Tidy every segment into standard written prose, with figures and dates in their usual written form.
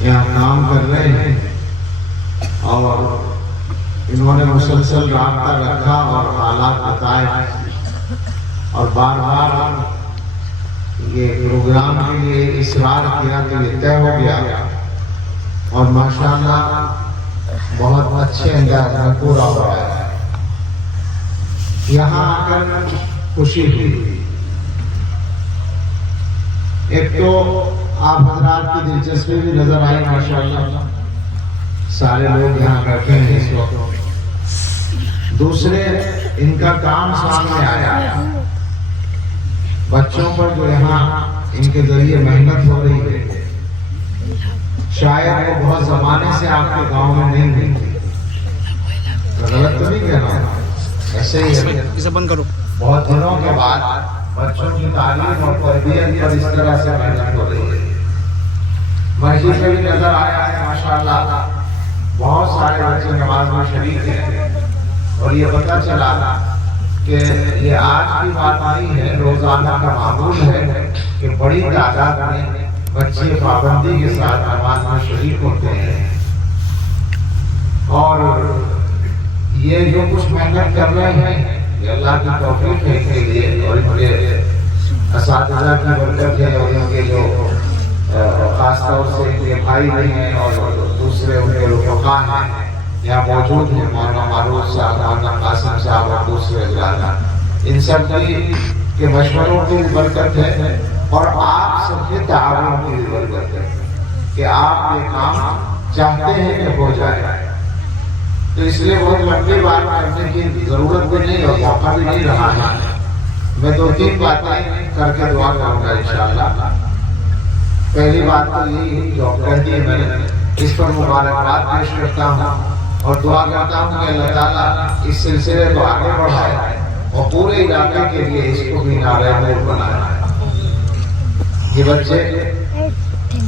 یہاں کام کر رہے ہیں اور انہوں نے مسلسل رابطہ رکھا اور حالات بتائے اور بار بار یہ پروگرام کے لیے اصرار کیا تو یہ طے ہو گیا اور ماشاءاللہ بہت اچھے انداز میں پورا ہو رہا ہے۔ یہاں آ کر خوشی ہوئی، ایک تو آپ حضرات کی دلچسپی بھی نظر آئی، ماشاءاللہ سارے لوگ یہاں بیٹھے ہیں اس وقت۔ دوسرے ان کا کام سامنے آیا، بچوں پر جو یہاں ان کے ذریعے محنت ہو رہی ہے، شاید وہ بہت زمانے سے آپ کے گاؤں میں نہیں ہوئی تھی، غلط تو نہیں کہہ رہا ہوں، ایسے ہی ہے، اسے بند کرو۔ بہت دنوں کے بعد بچوں کی تعلیم اور تربیت پر اس طرح سے محنت ہو رہی ہے۔ مسجد میں بھی نظر آیا ہے ماشاءاللہ بہت سارے بچے نماز میں شریک ہیں اور یہ پتہ چلا کہ یہ آج کی بات نہیں ہے، روزانہ کا معمول ہے کہ بڑی تعداد میں بچے پابندی کے ساتھ نماز میں شریک ہوتے ہیں اور یہ جو کچھ محنت کر رہے ہیں یہ اللہ کی توفیق ہے کے لیے اور ان کے اساتذہ کی برکت ہے اور ان کے جو خاص طور سے ان کے بھائی بھی ہیں اور دوسرے ان کے رفقا ہیں یہاں موجود ہیں، مولانا معروف صاحب، مولانا قاسم صاحب اور دوسرے حضرات، ان سب کے مشوروں کی برکت ہے اور آپ سب کے تعاون کی برکت ہے کہ آپ یہ کام چاہتے ہیں کہ ہو جائے۔ تو اس لیے بہت لمبی بات کرنے کی ضرورت بھی نہیں اور موقع بھی نہیں رہا ہے، میں دو تین باتیں کر کے دعا کروں گا انشاءاللہ۔ پہلی بات تو یہی جو کہہ دی میں نے، اس پر مبارکباد پیش کرتا ہوں اور دعا کرتا ہوں کہ اللہ تعالیٰ اس سلسلے کو آگے بڑھائے اور پورے علاقے کے لیے اس کو بھی نعرہ نور بنائے۔ یہ بچے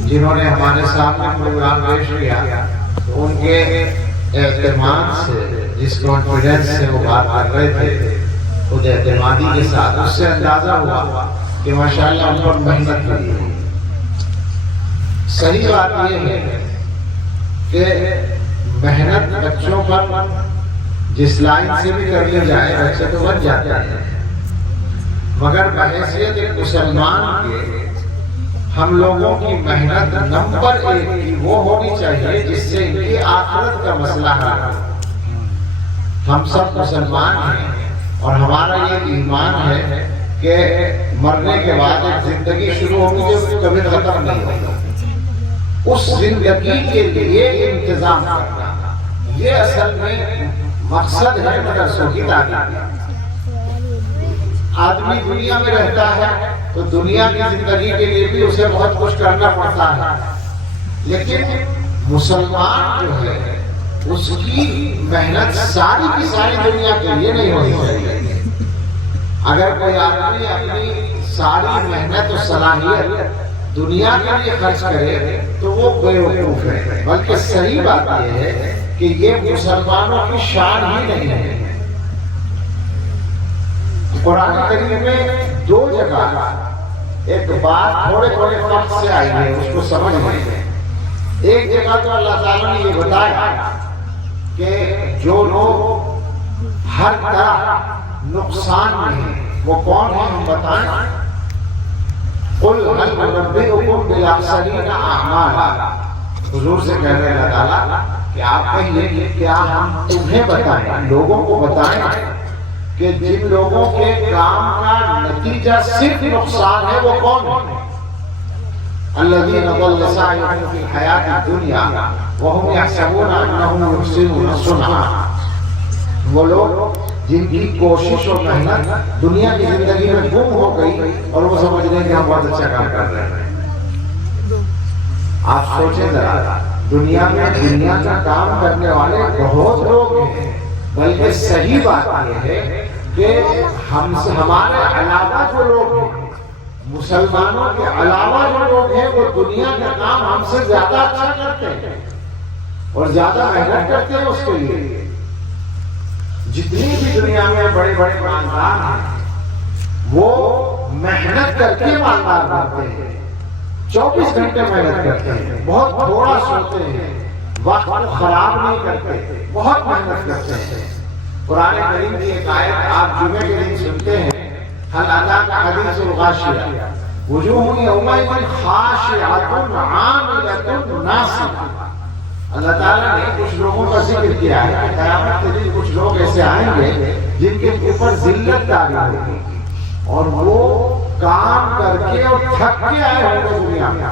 جنہوں نے ہمارے سامنے پروگرام پیش کیا ان کے اعتماد سے، جس کانفیڈنس سے وہ بات کر رہے تھے، خود اعتمادی کے ساتھ، اس سے اندازہ ہوا کہ ماشاءاللہ ان پر محنت کری ہے۔ صحیح بات یہ ہے کہ محنت بچوں پر جس لائن سے بھی کر لی جائے بچے تو بن جاتے ہیں، مگر بحیثیت ایک مسلمان کے ہم لوگوں کی محنت نمبر ایک کی وہ ہونی چاہیے جس سے ان کی آخرت کا مسئلہ حل ہو۔ ہم سب مسلمان ہیں اور ہمارا یہ ایمان ہے کہ مرنے کے بعد ایک زندگی شروع ہوگی جو کبھی ختم نہیں ہوگی۔ اس زندگی کے لیے انتظام کرنا یہ اصل میں مقصد ہے مدرسوں کی تعلیم۔ آدمی دنیا میں رہتا ہے تو دنیا کی زندگی کے لیے بھی اسے بہت کچھ کرنا پڑتا ہے، لیکن مسلمان جو ہے اس کی محنت ساری کی ساری دنیا کے لیے نہیں ہونی چاہیے۔ اگر کوئی آدمی اپنی ساری محنت اور صلاحیت دنیا کے لیے خرچ کرے تو وہ بے وقوف ہے، بلکہ صحیح بات یہ ہے کہ یہ مسلمانوں کی شان ہی نہیں ہے۔ قرآن کریم میں دو جگہ ایک بات تھوڑے تھوڑے فرق سے آئی ہے، اس کو سمجھ لیں۔ ایک جگہ تو اللہ تعالیٰ نے یہ بتایا کہ جو لوگ ہر طرح نقصان میں ہیں وہ کون ہیں، ہم بتائیں۔ قُلْ هَلْ أُنَبِّئُكُمْ بِالْأَخْسَرِينَ أَعْمَالًا، حضور سے کہہ رہے اللہ تعالیٰ کہ آپ کہیے کہ کیا ہم تمہیں بتائیں، لوگوں کو بتائیں کہ جن لوگوں کے کام کا نتیجہ صرف نقصان ہے وہ کون ہے؟ الذین ضل سعیہم فی الحیاۃ الدنیا وہم یحسبون انہم یحسنون صنعا، وہ لوگ جن کی کوشش اور محنت دنیا کی زندگی میں گم ہو گئی اور وہ سمجھ رہے ہیں کہ ہم بہت اچھا کام کر رہے ہیں۔ آپ سوچیں ذرا، دنیا میں دنیا کا کام کرنے والے بہت لوگ ہیں، بلکہ صحیح بات یہ ہے کہ ہمارے علاوہ جو لوگ ہیں، مسلمانوں کے علاوہ جو لوگ ہیں، وہ دنیا کا کام ہم سے زیادہ اچھا کرتے ہیں اور زیادہ محنت کرتے ہیں اس کے لیے۔ جتنی بھی دنیا میں بڑے بڑے مالدار ہیں وہ محنت کر کے مالدار بنتے ہیں، 24 گھنٹے محنت کرتے ہیں، بہت تھوڑا سوتے ہیں، وقت کو خراب نہیں کرتے، بہت محنت کرتے ہیں۔ قرآن کریم کی ایک آیت آپ جمعے کے دن سنتے ہیں، حل اتاک حدیث الغاشیہ وجوہ یومئذ خاشعۃ عاملۃ ناصبہ۔ اللہ تعالیٰ نے کچھ لوگوں کا ذکر کیا ہے کہ قیامت کے دن کچھ لوگ ایسے آئیں گے جن کے اوپر ذلت طاری ہوگی اور وہ کام کر کے اور تھک کے آئے ہوں گے دنیا میں،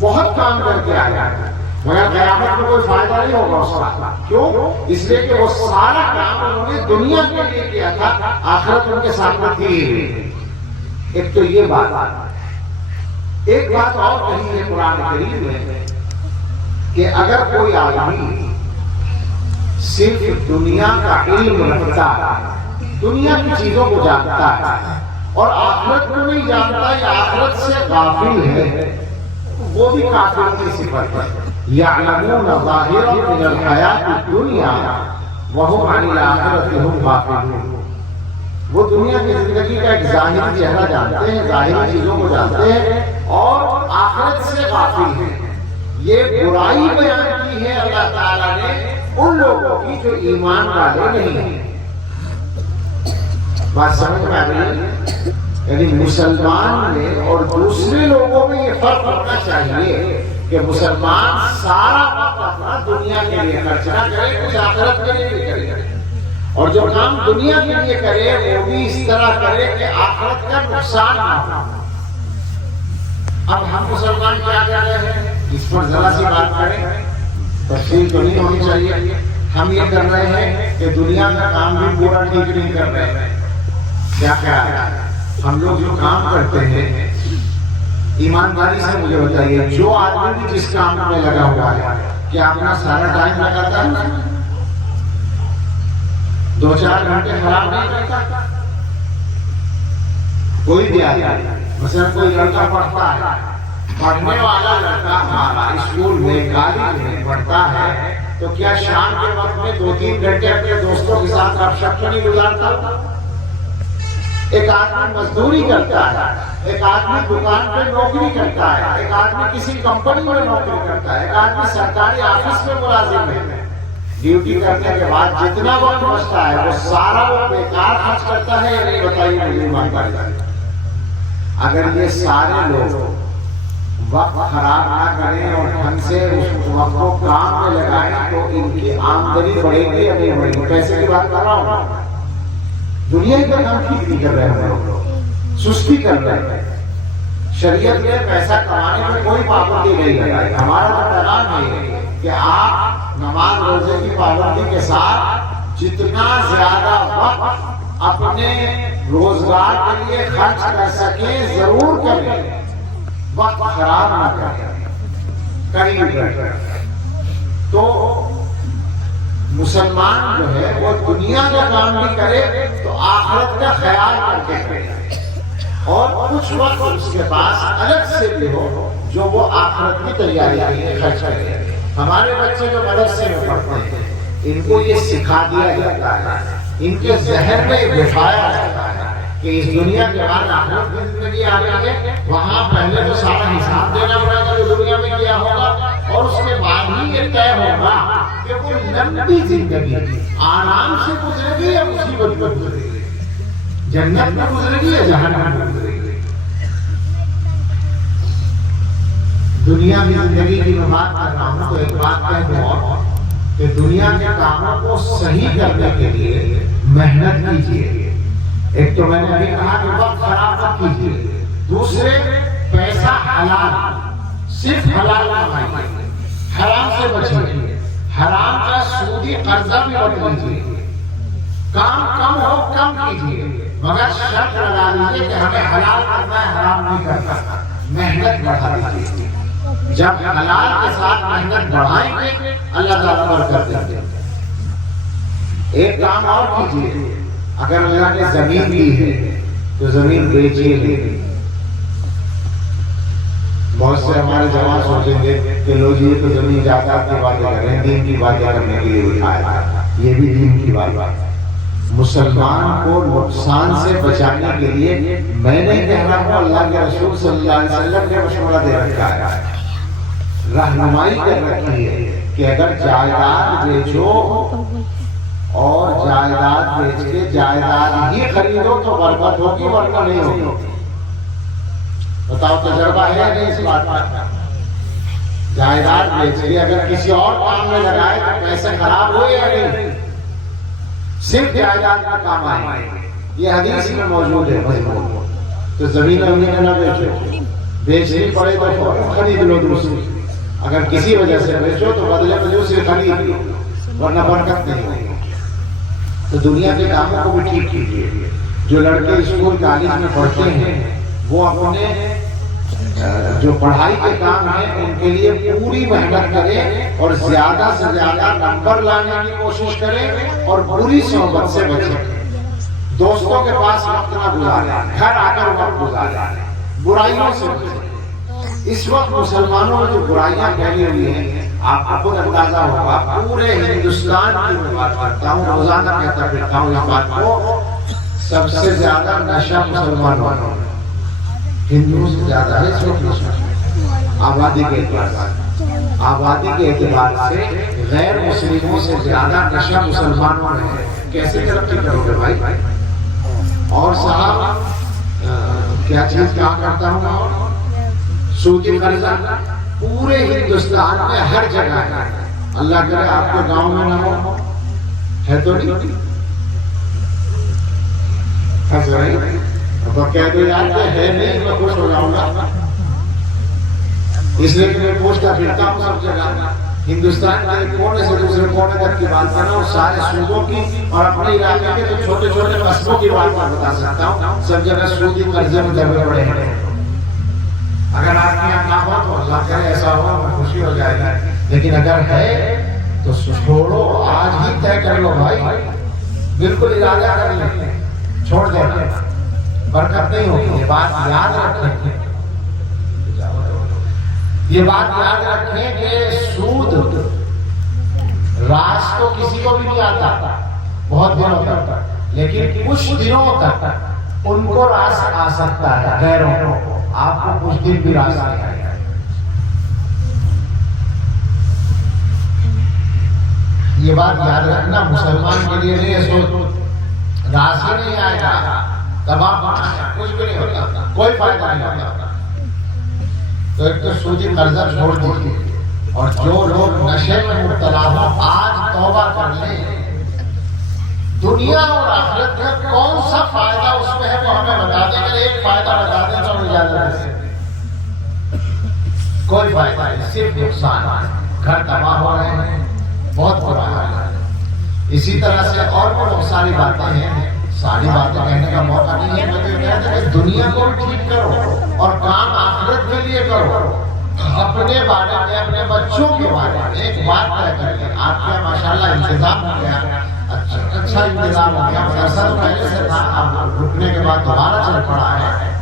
بہت کام کر کے آئے ہیں، مگر قیامت میں کوئی فائدہ نہیں ہوگا اس کا۔ کیوں؟ اس لیے کہ وہ سارا کام انہوں نے دنیا کے لیے کیا تھا، آخرت ان کے سامنے تھی۔ ایک تو یہ بات، ایک بات اور کہی ہے قرآن کریم میں کہ اگر کوئی آدمی صرف دنیا کا علم رکھتا ہے، دنیا کی چیزوں کو جانتا ہے اور آخرت کو نہیں جانتا یا آخرت سے غافل ہے، وہ بھی کافر کی صفت ہے۔ یعلمون ظاہرا من الحیات الدنیا وہم عن الآخرۃ ہم غافلون۔ وہ دنیا کی زندگی کا ایک ظاہری چہرہ جانتے ہیں، ظاہری چیزوں کو جانتے ہیں اور آخرت سے غافل ہیں۔ یہ برائی بیان کی ہے اللہ تعالیٰ نے ان لوگوں کی جو ایمان والے نہیں ہیں۔ بات سمجھ میں آ رہی ہے؟ یعنی مسلمان میں اور دوسرے لوگوں میں یہ فرق ہونا چاہیے کہ مسلمان سارا وقت اپنا دنیا کے لیے خرچ نہ کرے، کچھ آخرت کے لیے بھی کرے، اور جو کام دنیا کے لیے کرے وہ بھی اس طرح کرے کہ آخرت کا نقصان نہ ہو۔ اب ہم مسلمان کیا کر رہے ہیں، اس پر ذرا سی بات کریں، تفصیل تو نہیں ہونی چاہیے۔ ہم یہ کر رہے ہیں کہ دنیا کا کام بھی پورا ٹھیک نہیں کر رہے ہیں۔ کیا ہم لوگ جو کام کرتے ہیں، ایمانداری سے مجھے بتائیے، جو آدمی بھی جس کام میں لگا ہوا ہے کیا اپنا سارا ٹائم لگاتا ہے؟ 2-4 گھنٹے خراب نہیں کرتا؟ کوئی بھی آدمی، مثلا کوئی لڑکا پڑھتا ہے، پڑھنے والا لڑکا ہمارا اسکول میں کالج میں پڑھتا ہے تو کیا شام کے وقت میں 2-3 گھنٹے اپنے دوستوں کے ساتھ گپ شپ نہیں گزارتا؟ ایک آدمی مزدوری کرتا ہے، ایک آدمی دکان پہ نوکری کرتا ہے، ایک آدمی کسی کمپنی میں نوکری کرتا ہے، ایک آدمی سرکاری آفس میں ملازم ہے۔ ڈیوٹی کرنے کے بعد جتنا وقت بچتا ہے وہ سارا وہ بیکار خرچ کرتا ہے یا نہیں، بتائیے مجھے ایمانداری۔ اگر یہ سارے لوگ وقت خراب نہ کریں اور ڈھنگ سے اس وقت کو کام میں لگائیں تو ان کی آمدنی بڑھے گی یا نہیں بڑھے گی؟ پیسے کی بات کر رہا ہوں، دنیا کا کام ٹھیک نہیں کر رہے ہیں لوگ، سستی کر رہے ہیں۔ شریعت میں پیسہ کمانے میں کوئی پابندی نہیں لگائی۔ ہمارا تو پیغام ہے کہ آپ نماز روزے کی پابندی کے ساتھ جتنا زیادہ وقت اپنے روزگار کے لیے خرچ کر سکیں ضرور کریں، وقت خراب نہ کریں کہیں بھی۔ تو مسلمان جو ہے وہ دنیا کا کام بھی کرے تو آخرت کا خیال کر کے کرے، اور کچھ وقت اس کے پاس الگ سے بھی ہو جو وہ آخرت کی تیاری کے لیے خرچ کرے۔ ہمارے بچے جو مدرسے میں پڑھتے ہیں ان کو یہ سکھا دیا جاتا ہے، ان کے ذہن میں بٹھایا جاتا ہے کہ اس دنیا کے بعد آخرت کی زندگی آ رہی ہے، وہاں پہلے تو سارا حساب دینا پڑے گا جو دنیا میں کیا ہوگا، اور اس کے بعد ہی یہ طے ہوگا کہ وہ لمبی زندگی آرام سے گزرے گی یا مصیبت میں گزرے گی، جنت میں گزرے گی یا جہنم میں گزرے گی۔ دنیا کی زندگی کی میں بات کر رہا ہوں تو ایک بات کہہ دوں کہ دنیا کے کاموں کو صحیح کرنے کے لیے محنت کیجیے۔ ایک تو میں نے ابھی کہا کہ وقت خراب نہ کیجیے، دوسرے پیسہ حلال، صرف حلال کمائیے، حرام سے بچیے، حرام کا سودی قرضہ بھی مت لیجیے، کام کم ہو کم کیجیے، مگر شرط لگا لیجیے کہ ہمیں حلال کرنا ہے، حرام نہیں کرنا، محنت بڑھا دیجیے۔ جب حلال کے ساتھ محنت بڑھائیں گے اللہ تعالیٰ برکت دیں گے۔ ایک کام اور کیجیے، اگر اللہ نے زمین دی ہے تو زمین بیچیے۔ بہت سے ہمارے جوان سوچیں گے کہ لوگ یہ تو زمین جائیداد کی باتیں کر رہے ہیں، دین کی باتیں کرنے کے لیے اٹھایا، یہ بھی دین کی بات ہے۔ مسلمان کو نقصان سے بچانے کے لیے میں نہیں کہہ رہا ہوں، اللہ کے رسول صلی اللہ علیہ وسلم نے مشورہ دے رکھا ہے، رہنمائی کر رکھی ہے کہ اگر جائیداد بیچو اور جائیداد بیچ کے جائیداد ہی خریدو تو برکت ہوگی ورنہ نہیں ہوگی۔ بتاؤ تجربہ ہے یا نہیں اس بات کا؟ جائیداد بیچ کے اگر کسی اور کام میں لگائے تو پیسے خراب ہوئے یا نہیں؟ صرف جائیداد کا کام آئے، یہ حدیث میں موجود ہے۔ تو زمین نہ بیچو، بیچنی پڑے تو خرید لو دوسری، اگر کسی وجہ سے بیچو تو بدلے میں دوسری خرید لو ورنہ برکت نہیں ہوگی۔ تو دنیا کے کاموں کو بھی ٹھیک کیجیے۔ جو لڑکے اسکول کالج میں پڑھتے ہیں وہ اپنے جو پڑھائی کے کام ہیں ان کے لیے پوری محنت کریں اور زیادہ سے زیادہ نمبر لانے کی کوشش کریں اور بری صحبت سے بچیں، دوستوں کے پاس وقت نہ گزاریں، گھر آ کر وقت گزاریں، برائیوں سے بچیں۔ اس وقت مسلمانوں میں جو برائیاں پھیلی ہوئی ہیں آپ کو خود اندازہ ہوگا، پورے ہندوستان کی میں بات کرتا ہوں، روزانہ کہتا پھرتا ہوں اس بات کو، سب سے زیادہ نشہ مسلمانوں میں، ہندوؤں سے زیادہ ہے اس وقت آبادی کے اعتبار سے، آبادی کے اعتبار سے غیر مسلموں سے زیادہ نشہ مسلمانوں میں ہے۔ کیسے ترقی کرو گے بھائی؟ اور صاحب کیا چیز کہا کرتا ہوں اور سودی قرضہ پورے ہندوستان میں ہر جگہ ہے، اللہ کرے آپ کے گاؤں میں نہ ہو، ہے تو نہیں؟ ہنس رہی اب کہہ دو یار کہ ہے نہیں، میں خوش ہو جاؤں گا، اس لیے کہ میں پوچھتا پھرتا ہوں سب جگہ، ہندوستان کے کونے سے دوسرے کونے تک کی بات کرنا، اور سارے صوبوں کی اور اپنے علاقے کے جو چھوٹے چھوٹے قصبوں کی بات میں بتا سکتا ہوں، سب جگہ سودی قرضے میں دبے پڑے ہیں۔ اگر آپ کے یہاں نہ ہو تو اللہ کرے ایسا ہو، میں خوشی ہو جائے گی، لیکن اگر ہے تو چھوڑو، آج ہی طے کر لو بھائی، بالکل ارادہ کر لیں، چھوڑ دینا، برکت نہیں ہوگی۔ یہ بات یاد رکھیں، یہ بات یاد رکھیں کہ سود راز تو کسی کو بھی نہیں آتا بہت دنوں تک، لیکن کچھ دنوں تک ان کو راز آ سکتا ہے، غیروں کو، آپ کو کچھ دن بھی راز آئے گا۔ یہ بات یاد رکھنا، مسلمان کے لیے نہیں سود راز ہی نہیں آئے گا، تمام کچھ بھی نہیں ہوتا، کوئی فائدہ نہیں ہوتا۔ تو ایک تو سودی قرضہ چھوڑ دیجیے، اور جو لوگ نشے میں مبتلا ہوں آج توبہ کر لیں، دنیا اور آخرت میں کون سا فائدہ اس میں ہے وہ ہمیں بتا دیں، اگر ایک فائدہ بتا دیں تو اجازت ہے، کوئی فائدہ نہیں، صرف نقصان، گھر تباہ ہو رہے ہیں، بہت برا حال ہے۔ اسی طرح سے اور بہت ساری باتیں ہیں، ساری باتیں کہنے کا موقع نہیں ہے، میں یہ کہتا ہوں کہ دنیا کو بھی ٹھیک کرو اور کام آخرت کے لیے کرو، اپنے بارے میں، اپنے بچوں کے بارے میں ایک بات طے کر لیں۔ آپ کا ماشاءاللہ انتظام ہو گیا، اچھا انتظام ہو گیا، مدرسہ تو پہلے سے تھا، اب رکنے کے بعد دوبارہ چل پڑا ہے،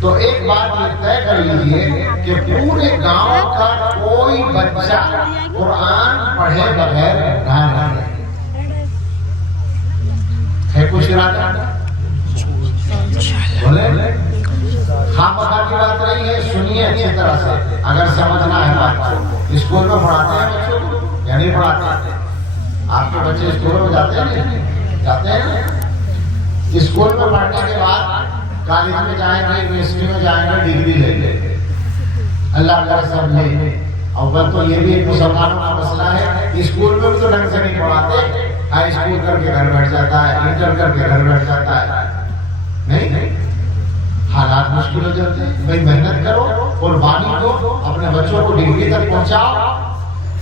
تو ایک بات یہ طے کر لیجیے کہ پورے گاؤں کا کوئی بچہ قرآن پڑھے بغیر نہ رہے۔ ہے کچھ ارادہ؟ بولے خام خواہ کی بات رہی ہے، سنیے اچھی طرح سے، اگر سمجھنا ہے بات کو۔ اسکول میں پڑھاتے ہیں بچوں کو یا نہیں پڑھاتے؟ آپ کے بچے اسکول میں جاتے ہیں نہیں جاتے ہیں؟ اسکول میں پڑھنے کے بعد کالج میں جائیں گے، یونیورسٹی میں جائیں گے، ڈگری لیں گے، اللہ کا سب لیں۔ اول تو یہ بھی ایک مسلمانوں کا مسئلہ ہے، اسکول میں بھی تو ڈھنگ سے نہیں پڑھاتے، ہائی اسکول کر کے گھر بیٹھ جاتا ہے، انٹر کر کے گھر بیٹھ جاتا ہے، نہیں، حالات مشکل ہو جاتے ہیں۔ بھائی محنت کرو، قربانی دو، اپنے بچوں کو ڈگری تک پہنچاؤ،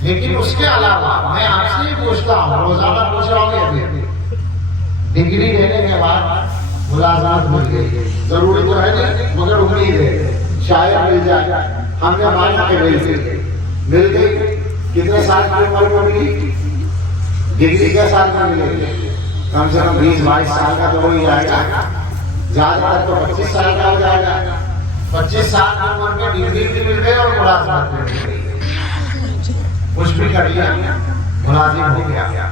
لیکن اس کے علاوہ میں آپ سے یہ پوچھتا ہوں، روزانہ پوچھ رہا ہوں، یہ ڈگری لینے کے بعد ملازمت مل گئی، ضروری تو ہے نہیں مگر امید ہے شاید مل جائے، ہم نے مانا کہ مل گئی، کتنے سال کی عمر میں ملی؟ ڈگری کے سال میں ملے گی، کم سے کم 20-22 سال کا تو ہو ہی جائے گا، زیادہ تر تو 25 سال کا ہو جائے گا۔ 25 سال کی عمر میں ڈگری بھی مل گئی اور ملازمت بھی مل گئی، کچھ بھی کر لیا، ملازم ہو گیا۔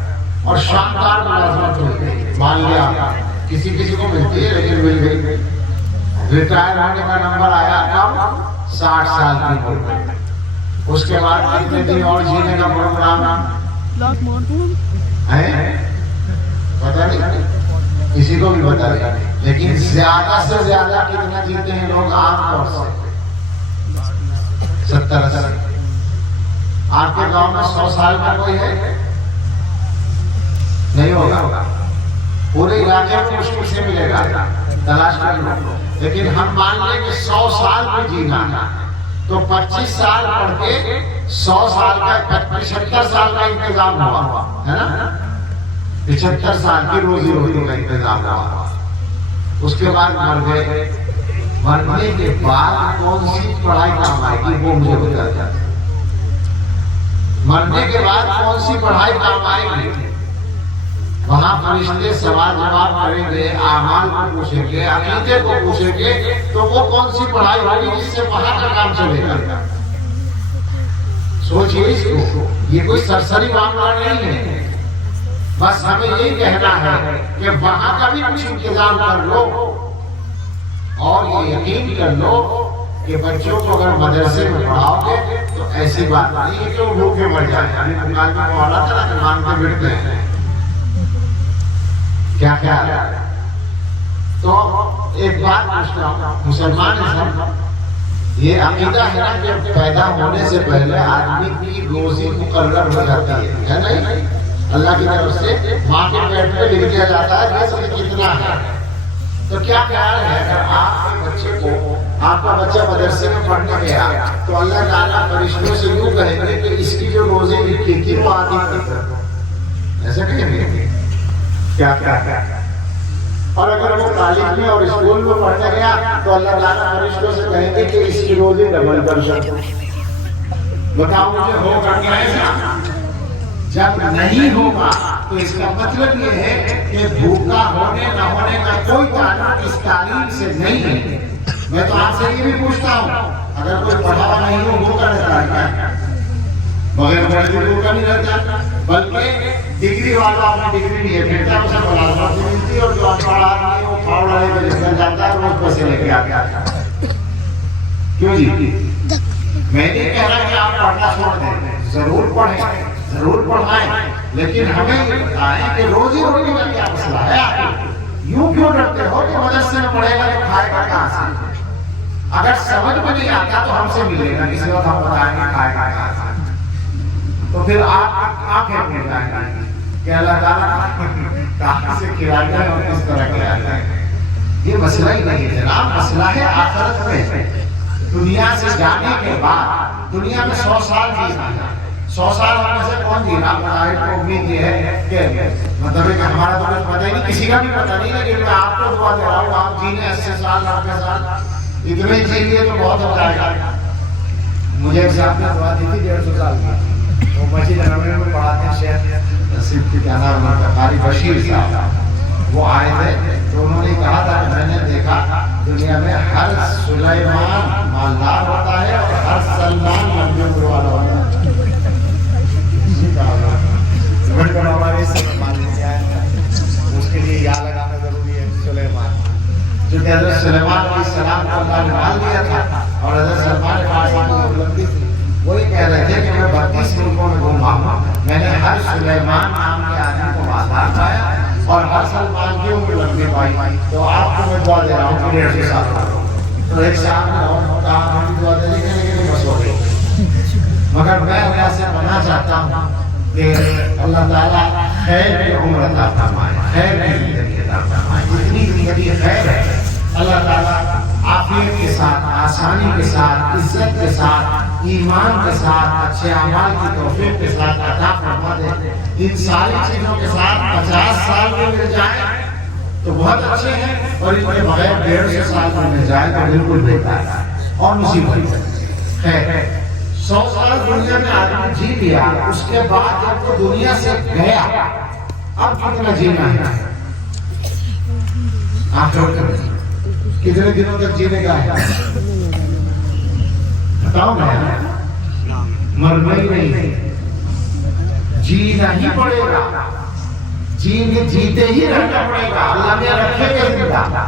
اور شاندار ملازمت ہوتی ہے، مان لیا کسی کسی کو ملتی ہے لیکن مل گئی، ریٹائر ہونے کا نمبر آیا کم 60 سال کی عمر، اس کے بعد کتنے دن اور جینے کا پروگرام ہے پتہ نہیں، کسی کو بھی پتہ نہیں، لیکن زیادہ سے زیادہ کتنا جیتے ہیں لوگ عام طور سے 70-80۔ آپ کے گاؤں میں 100 سال کا کوئی ہے؟ نہیں ہوگا، پورے علاقے میں مشکل سے ملے گا، تلاش کر لو۔ لیکن ہم مان لیں کہ 100 سال بھی جینا تو 25 سال پڑھ کے 100 سال کا 75 سال کا انتظام ہوا ہے نا، 75 سال کی روزی روٹی کا انتظام ہوا، اس کے بعد مر گئے۔ مرنے کے بعد کون سی پڑھائی کام آئے گی وہ مجھے بتا دیا، مرنے کے بعد کون سی پڑھائی کام آئے گی؟ وہاں فرشتے سوال جواب کریں گے، اعمال کو پوچھیں گے، عقیدے کو پوچھیں گے، تو وہ کون سی پڑھائی ہوگی جس سے وہاں کا کام چلے گا؟ سوچئے اس کو، یہ کوئی سرسری معاملہ نہیں ہے، بس ہمیں یہی کہنا ہے کہ وہاں کا بھی کچھ انتظام کر لو، اور یہ یقین کر لو کہ بچوں کو اگر مدرسے میں پڑھاؤ گے تو ایسی بات نہیں ہے کہ وہ بھوکے مر جائیں۔ بنگال میں مولا تھا کہ مانگتے بڑھتے ہیں، کیا خیال ہے؟ تو ایک بات پوچھتا ہوں، مسلمان ہیں، یہ عقیدہ ہے نا کہ پیدا ہونے سے پہلے آدمی کی روزی مقرر ہو جاتی ہے نہیں؟ اللہ کی طرف سے ماں کے پیٹ میں لکھ دیا جاتا ہے جیسے کتنا ہے۔ تو کیا خیال ہے اگر آپ کے بچے کو، آپ کا بچہ مدرسے میں پڑھنے گیا تو اللہ تعالیٰ فرشتوں سے یوں کہیں گے کہ اس کی جو روزی لکھی تھی وہ آدھی کر، ایسا کہیں گے کیا؟ اور اگر وہ کالج میں اور اسکول میں پڑھنے گیا تو اللہ تعالیٰ فرشتوں سے کہیں گے کہ اس کی روزی ڈبل کر سکو۔ بتاؤ مجھے ہوگا کیا ایسا؟ جب نہیں ہوگا تو اس کا مطلب یہ ہے کہ بھوکا ہونے نہ ہونے کا کوئی تعلق اس تعلیم سے نہیں ہے۔ میں تو آپ سے یہ بھی پوچھتا ہوں، اگر کوئی پڑھا نہیں ہو بھوکا رہتا ہے کیا؟ بغیر پڑھے بھوکا نہیں رہتا، بلکہ ڈگری والا اپنی ڈگری نہیں ہے پھرتا، اسے ملازمت نہیں ملتی، اور جو انپڑھ آدمی ہے وہ پھاوڑ والے پہ نکل جاتا ہے، روز پیسے لے کے آتا ہے۔ کیوں جی؟ میں نہیں کہہ رہا کہ آپ پڑھنا چھوڑ دیں، ضرور پڑھیں، ضرور پڑھائیں، لیکن ہمیں یہ بتائیں کہ روزی روٹی کا کیا مسئلہ ہے؟ آپ یوں کیوں ڈرتے ہو کہ مدرسے میں پڑھے گا تو کھائے گا کہاں سے؟ اگر سمجھ میں نہیں آتا تو ہم سے ملے گا، کسی وقت ہم بتائیں گے کھائے گا کہاں سے، تو پھر آپ آنکھیں پھیر جائیں گے کہ اللہ تعالیٰ کہاں سے کھلاتا ہے اور کس طرح کھلاتا ہے۔ یہ مسئلہ ہی نہیں ہے جناب، مسئلہ ہے آخرت میں، دنیا سے جانے کے بعد۔ دنیا میں 100 سال جینا ہے، 100 سال ہم میں سے کون جینا؟ مظاہر کو امید یہ ہے کہ مطلب ہے کہ ہمارا تو کچھ پتہ ہی نہیں، کسی کا بھی پتہ نہیں، لیکن میں آپ کو دعا دے رہا ہوں آپ جینے 80 سال 90 سال، اتنے جی لیے تو بہت ہو جائے گا۔ مجھے ایک صاحب نے دعا دی تھی 150 سال کی، وہ مسجد نبوی میں پڑھاتے ہیں، شیخ کیا نام ہے، قاری بشیر صاحب، وہ آئے تھے تو انہوں نے کہا تھا کہ میں نے دیکھا دنیا میں ہر سلیمان مالدار ہوتا ہے اور ہر سلمان لمبی عمر والا ہوتا ہے۔ اس کے لیے یا لگانا ضروری ہے، سلیمان، کیونکہ حضرت سلیمان علیہ السلام کو اللہ نے ڈال دیا تھا، اور حضرت سلمان فارسی کی لمبی تھی، وہی کہہ رہے تھے کہ میں 32 ملکوں میں گھوما ہوں، میں نے ہر سلیمان نام کے آدمی کو مالدار پایا اور ہر سلمان کی عمر لمبی پائی۔ تو آپ کو میں دعا دے رہا ہوں کہ 150 سال کا، تو ایک صاحب نے کہا ہم دعا دے دیں گے لیکن بس ہو گئی، مگر میں اللہ سے منع چاہتا ہوں کہ اللہ تعالیٰ خیر کی عمر عطا فرمائے، خیر کی زندگی عطا فرمائے، اتنی زندگی خیر ہے، اللہ تعالیٰ عافیت کے ساتھ، آسانی کے ساتھ، عزت کے ساتھ، ایمان کے ساتھ، اچھے اعمال کی توفیق کے ساتھ عطا فرما دے۔ ان ساری چیزوں کے ساتھ 50 سال میں مل جائے تو بہت اچھے ہیں، اور ان کے بغیر 150 سال میں مل جائے تو بالکل بہتر ہے اور مصیبت ہے۔ 100 سال دنیا میں آدمی جی لیا، اس کے بعد جب وہ دنیا سے گیا اب کتنا جینا ہے؟ آخرت کتنے دنوں تک جینے کا ہے؟ بتاؤ میں، مرنا ہی نہیں، جینا ہی پڑے گا، جیتے ہی رہنا پڑے گا، اللہ نے رکھے گا زندہ۔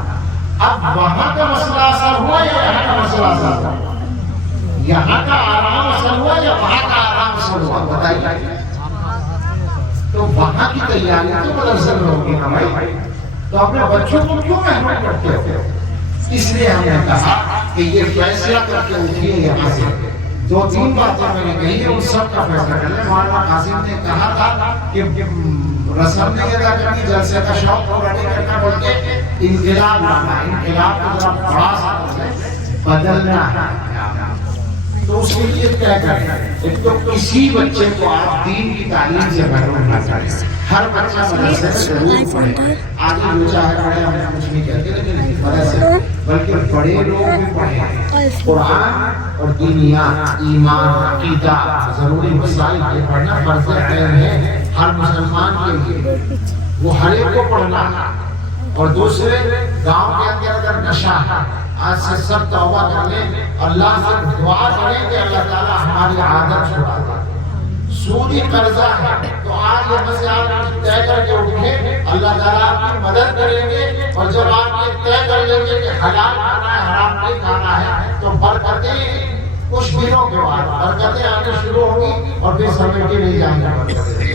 اب وہاں کا مسئلہ اثر ہوا یا یہاں کا مسئلہ اثر ہوا؟ یہاں کا آرام اثر ہوا یا وہاں کا آرام اثر ہوا؟ بتائیے۔ تو وہاں کی تیاری تو بدل ہوگی نا بھائی، تو اپنے بچوں کو کیوں محروم کرتے ہو؟ اس لیے ہم نے کہا کہ یہ فیصلہ کر کے اٹھیے یہاں سے۔ دو تین باتیں میں نے کہی ہے، ان سب کا فیصلہ کر لیں۔ مولانا قاسم نے کہا تھا کہ رسم نہیں ادا کرنی، جلسے کا شوق پورا نہیں کرنا، بلکہ انقلاب لانا، انقلاب کی طرف بڑا سا بدلنا ہے۔ تو اس کے لیے کیا کریں؟ ایک تو کسی بچے کو آپ دین کی تعلیم سے محروم نہ کریں۔ ہر بچہ مدرسے میں ضرور پڑھے، آگے جو چاہے پڑھے، ہم کچھ نہیں کہتے، لیکن مدرسے بلکہ بڑے لوگ بھی پڑھیں۔ قرآن اور دینیات، ایمان، عقیدہ، ضروری مسائل کے پڑھنا فرض عین ہے ہر مسلمان کے لیے، وہ ہر ایک کو پڑھنا ہے۔ اور دوسرے، گاؤں کے اندر اگر نشہ ہے، آج سے سب توبہ کر لیں، اللہ سے دعا کریں کہ اللہ تعالیٰ ہماری عادت چھڑا دے۔ سودی قرضہ ہے تو آج یہ مسئلہ طے کر کے اٹھیں، اللہ تعالیٰ آپ کی مدد کریں گے، اور جب آپ یہ طے کر لیں گے کہ حلال کھانا ہے، حرام نہیں کھانا ہے، تو برکتیں کچھ دنوں کے بعد برکتیں آنے شروع ہوگی، اور پھر سمیٹی نہیں جائیں گے۔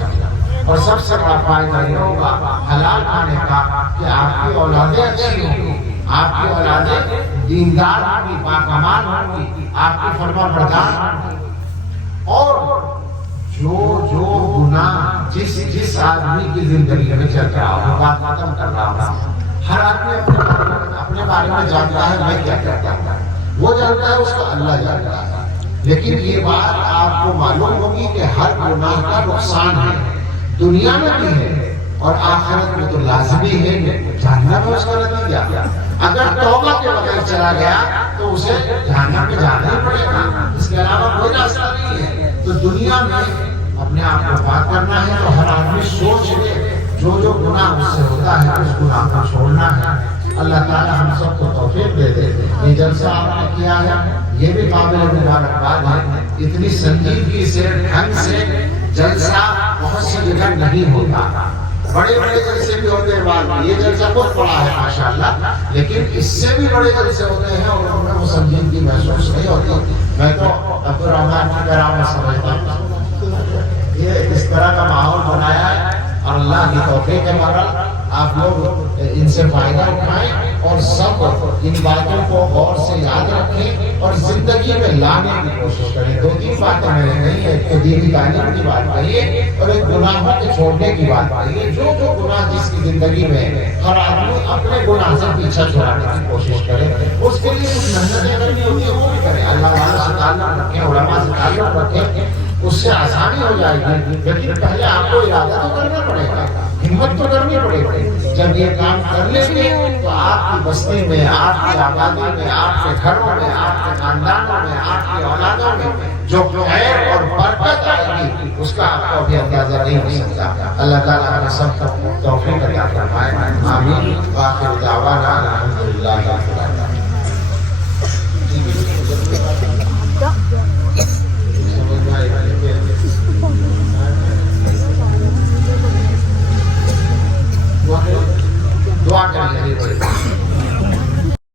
اور سب سے بڑا فائدہ یہ ہوگا حلال کھانے کا کہ آپ کی اولادیں اچھی ہوں گی، آپ کی اولادیں دیندار ہوں گی، پاکامال ہوں گی، آپ کی فرما بردار ہوں گی۔ اور جو گناہ جس آدمی کی زندگی میں چل رہا ہو، بات ختم کر رہا ہوں، ہر آدمی اپنے بارے میں جانتا ہے میں کیا کرتا ہوں، وہ جانتا ہے، اس کو اللہ جانتا ہے۔ لیکن یہ بات آپ کو معلوم ہوگی کہ ہر گناہ کا نقصان ہے، دنیا میں بھی ہے اور آخرت میں تو لازمی ہے، جہنم میں اس کا نتیجہ۔ اگر توبہ کے بغیر چلا گیا تو اسے جہنم میں جانا ہی پڑے گا، اس کے علاوہ کوئی راستہ نہیں ہے۔ تو دنیا میں اپنے آپ کو پاک کرنا ہے، تو ہر آدمی سوچ لے جو گناہ اس سے ہوتا ہے اس گناہ کو چھوڑنا ہے۔ اللہ تعالیٰ ہم سب کو توفیق دے دے۔ یہ جلسہ آپ نے کیا ہے، یہ بھی قابل مبارکباد ہے۔ اتنی سنجیدگی سے، ڈھنگ سے جلسہ بہت سی جگہ نہیں ہوتا، بڑے بڑے جلسے بھی ہوتے ہیں، بعد یہ جلسہ بہت بڑا ہے ماشاءاللہ، لیکن اس سے بھی بڑے جلسے ہوتے ہیں اور ان میں وہ سنجیدگی محسوس نہیں ہوتی۔ میں تو عبدالرحمن کی کرامت سمجھتا ہوں، یہ اس طرح کا ماحول بنایا ہے، اور اللہ کی توفیق ہے۔ بہرحال آپ لوگ ان سے فائدہ اٹھائیں اور سب ان باتوں کو غور سے یاد رکھیں اور زندگی میں لانے کی کوشش کریں۔ دو تین باتیں میں نے کہی، ایک تو دینی تعلیم کی بات کہی ہے اور ایک گناہوں کے چھوڑنے کی بات کہی ہے۔ جو گناہ جس کی زندگی میں ہر آدمی اپنے گناہ سے پیچھا چھڑانے کی کوشش کرے، اس کے لیے کچھ محنتیں کرنی ہوتی ہے وہ بھی کرے۔ اللہ تعالیٰ سے تعلق رکھیں، علماء سے تعلق رکھیں، اس سے آسانی ہو جائے گی۔ لیکن پہلے آپ کو ارادہ تو کرنا پڑے گا، ہمت تو کرنی پڑے گی۔ جب یہ کام کر لیں گے تو آپ کی بستی میں، آپ کی آبادی میں، آپ کے گھروں میں، آپ کے خاندانوں میں، آپ کی اولادوں میں جو خیر اور برکت آئے گی اس کا آپ کو ابھی اندازہ نہیں ہو سکتا۔ اللہ تعالیٰ ہمیں سب کو توفیق عطا فرمائے، آمین۔ وآخر دعوانا الحمدللہ۔